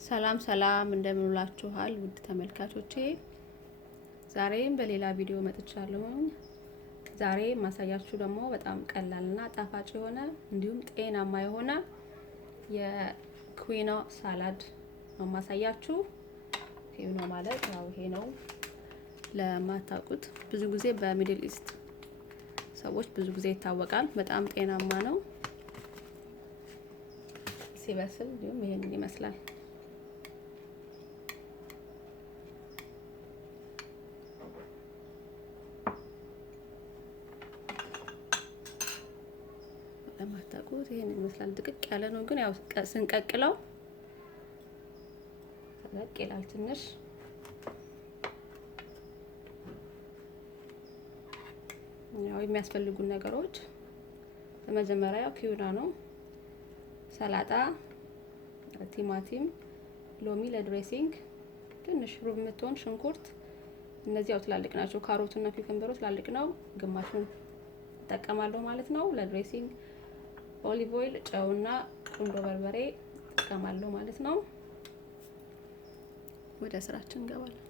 ሰላም ሰላም እንደምንላችኋል ውድ ተመልካቾቼ፣ ዛሬም በሌላ ቪዲዮ መጥቻለሁ። ዛሬ ማሳያችሁ ደግሞ በጣም ቀላልና ጣፋጭ የሆነ እንዲሁም ጤናማ የሆነ የኩዊኖ ሳላድ ነው ማሳያችሁ። ኩዊኖ ማለት ያው ይሄ ነው። ለማታውቁት ብዙ ጊዜ በሚድል ኢስት ሰዎች ብዙ ጊዜ ይታወቃል። በጣም ጤናማ ነው። ሲበስል እንዲሁም ይሄንን ይመስላል። ለማታውቁት ይሄን ይመስላል። ድቅቅ ያለ ነው፣ ግን ያው ስንቀቅለው ተለቅ ይላል ትንሽ። ያው የሚያስፈልጉን ነገሮች በመጀመሪያ ኩዊኖ ነው፣ ሰላጣ፣ ቲማቲም፣ ሎሚ ለድሬሲንግ፣ ትንሽ ሩብ የምትሆን ሽንኩርት። እነዚህ ያው ትላልቅ ናቸው። ካሮትና ኩከምበሩ ትላልቅ ነው፣ ግማሹን እጠቀማለሁ ማለት ነው ለድሬሲንግ። ኦሊቭ ኦይል፣ ጨውና ቁንዶ በርበሬ እጠቀማለሁ ማለት ነው። ወደ ስራችን እንገባለን።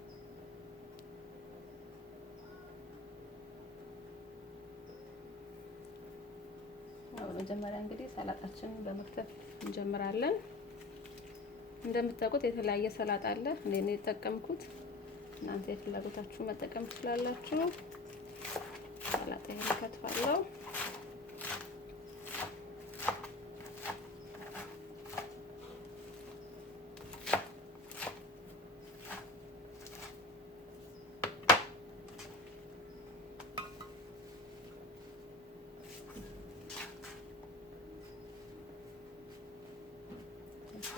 መጀመሪያ እንግዲህ ሰላጣችንን በመክተፍ እንጀምራለን። እንደምታውቁት የተለያየ ሰላጣ አለ። እኔ የተጠቀምኩት፣ እናንተ የፍላጎታችሁ መጠቀም ትችላላችሁ። ሰላጣዬን ከትፋለሁ።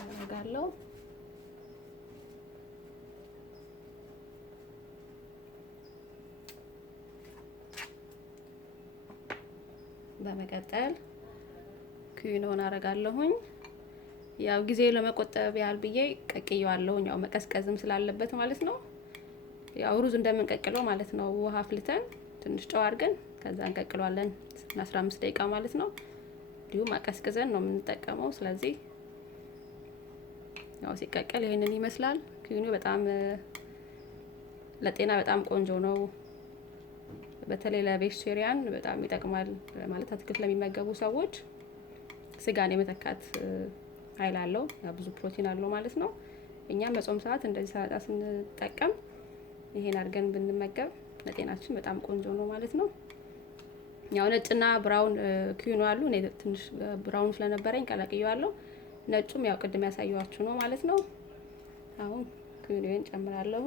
አደርጋለሁ። በመቀጠል ኩዊኖን አደርጋለሁኝ። ያው ጊዜ ለመቆጠብ ያህል ብዬ ቀቅየዋለሁኝ። ያው መቀዝቀዝም ስላለበት ማለት ነው። ያው ሩዝ እንደምንቀቅለው ማለት ነው። ውሃ አፍልተን ትንሽ ጨው አድርገን ከዛ እንቀቅለዋለን 15 ደቂቃ ማለት ነው። እንዲሁም አቀዝቅዘን ነው የምንጠቀመው። ስለዚህ ያው ሲቀቀል ይሄንን ይመስላል። ኩዊኖ በጣም ለጤና በጣም ቆንጆ ነው። በተለይ ለቬጅቴሪያን በጣም ይጠቅማል። ማለት አትክልት ለሚመገቡ ሰዎች ስጋን የመተካት ኃይል አለው። ያው ብዙ ፕሮቲን አለው ማለት ነው። እኛም በጾም ሰዓት እንደዚህ ሰላጣ ስንጠቀም ይሄን አድርገን ብንመገብ ለጤናችን በጣም ቆንጆ ነው ማለት ነው። ያው ነጭና ብራውን ኩዊኖ አሉ። እኔ ትንሽ ብራውን ስለነበረኝ ቀላቅየዋለሁ። ነጩም ያው ቅድም ያሳየዋችሁ ነው ማለት ነው። አሁን ኩዊኖን ጨምራለሁ።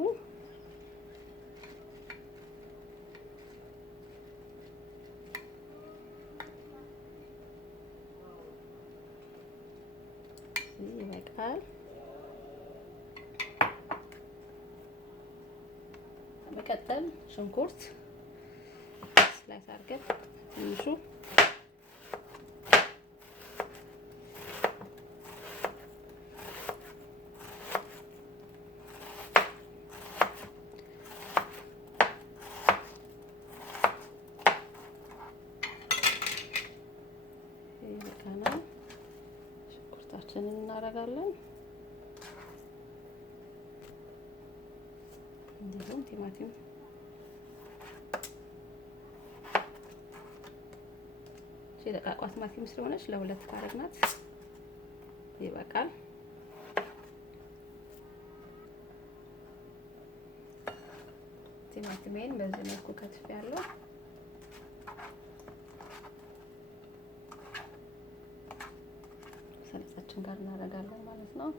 ይበቃል። በመቀጠል ሽንኩርት ስላይስ አድርገን ትንሹ ይበቃናል። ሽንኩርታችንን እናደርጋለን። እንዲሁም ቲማቲም የደቃቋ ቲማቲም ስለሆነች ለሁለት ካረግናት ይበቃል። ቲማቲሜን በዚህ መልኩ ከትፌያለሁ። ሰላጣችን ጋር እናደርጋለን ማለት ነው።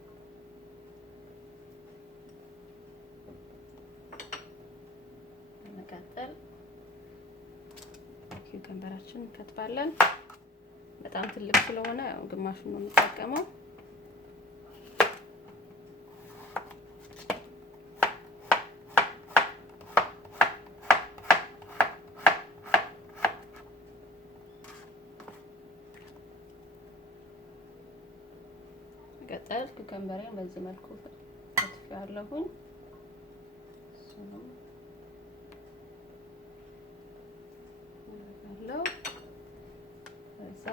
በመቀጠል ኩከምበራችን እንከትፋለን። በጣም ትልቅ ስለሆነ ያው ግማሹን ነው የምጠቀመው። በመቀጠል ኩከምበሬን በዚህ መልኩ ከትፌያለሁኝ። አለው ከዛ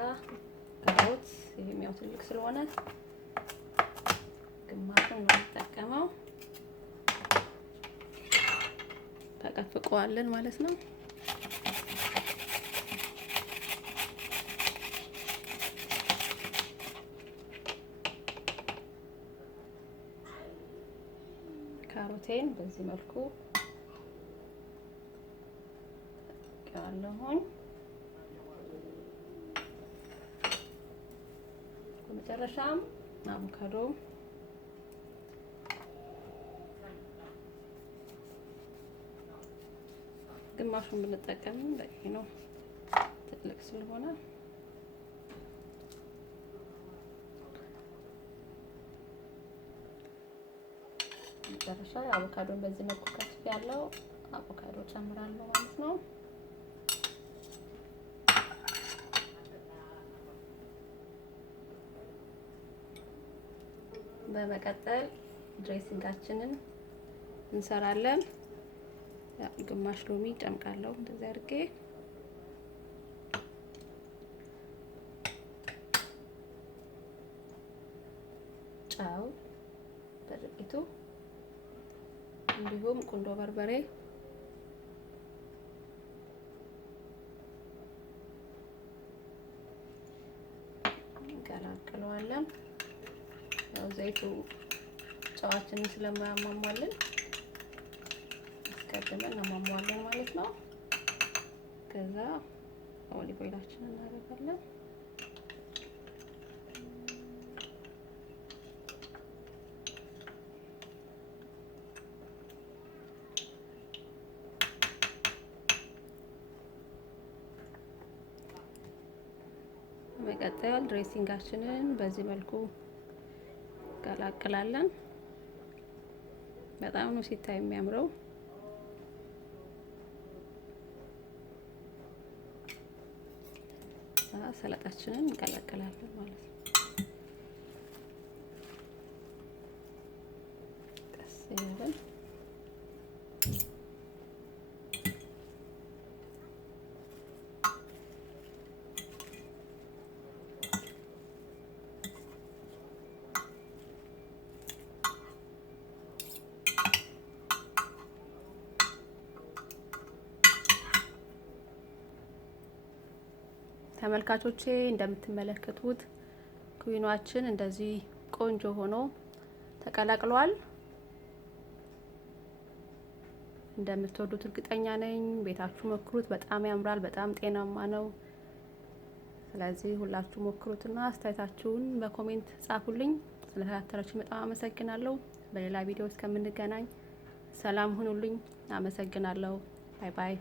ካሮት ይሄም ያው ትልቅ ስለሆነ ግማሹን እንዘቀፍቀዋለን ማለት ነው። ካሮቴን በዚህ መልኩ ያለሁኝ በመጨረሻም አቮካዶ ግማሹን ብንጠቀም በቂ ነው፣ ትልቅ ስለሆነ። መጨረሻ አቮካዶን በዚህ መልኩ ከትፍ ያለው አቮካዶ ጨምራለሁ ማለት ነው። በመቀጠል ድሬሲንጋችንን እንሰራለን። ግማሽ ሎሚ ጨምቃለሁ እንደዚህ አድርጌ፣ ጨው በጥቂቱ፣ እንዲሁም ቁንዶ በርበሬ፣ እንቀላቅለዋለን። ያው ዘይቱ ጨዋችንን ስለማያሟሟልን አስቀድመን እናሟሟለን ማለት ነው። ከዛ ኦሊቭ ኦይላችንን እናደርጋለን። በመቀጠል ድሬሲንጋችንን በዚህ መልኩ እንቀላቅላለን። በጣም ነው ሲታይ የሚያምረው። ሰላጣችንን እንቀላቅላለን ማለት ነው። ቀስ እያለን ተመልካቾቼ እንደምትመለከቱት ኩዊኗችን እንደዚህ ቆንጆ ሆኖ ተቀላቅሏል። እንደምትወዱት እርግጠኛ ነኝ። ቤታችሁ ሞክሩት። በጣም ያምራል። በጣም ጤናማ ነው። ስለዚህ ሁላችሁ ሞክሩትና አስተያየታችሁን በኮሜንት ጻፉልኝ። ስለተከታተላችሁ በጣም አመሰግናለሁ። በሌላ ቪዲዮ እስከምንገናኝ ሰላም ሁኑልኝ። አመሰግናለሁ። ባይ ባይ።